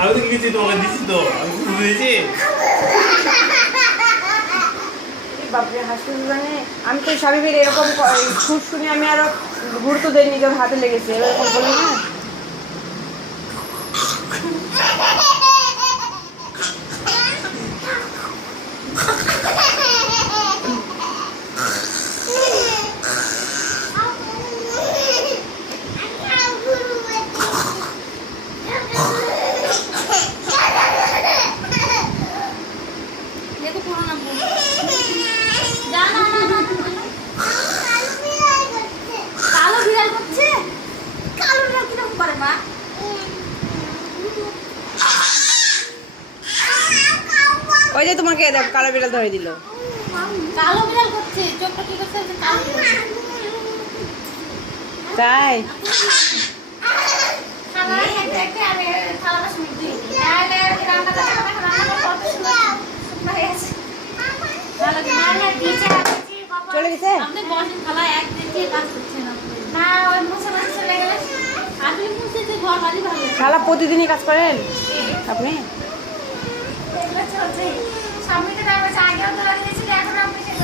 আমি তো কিছু তোমাকে দিচ্ছি তো আমি বুঝেছি বাপরে হাসতে জানে আমি তো স্বাভাবিক এরকম সুর শুনে আমি আরো গুরুত্ব দেয়নি নিজের হাতে লেগেছে এরকম বলি না ওই যে তোমাকে দেখ কালো বিড়াল ধরে দিল কালো বিড়াল করছে চোখটা কি করছে কালো বিড়াল তাই চলে গেছে শালা প্রতিদিনই কাজ করেন আপনি সামনে আগেও তোলা দিয়েছিল এখন আপনি সে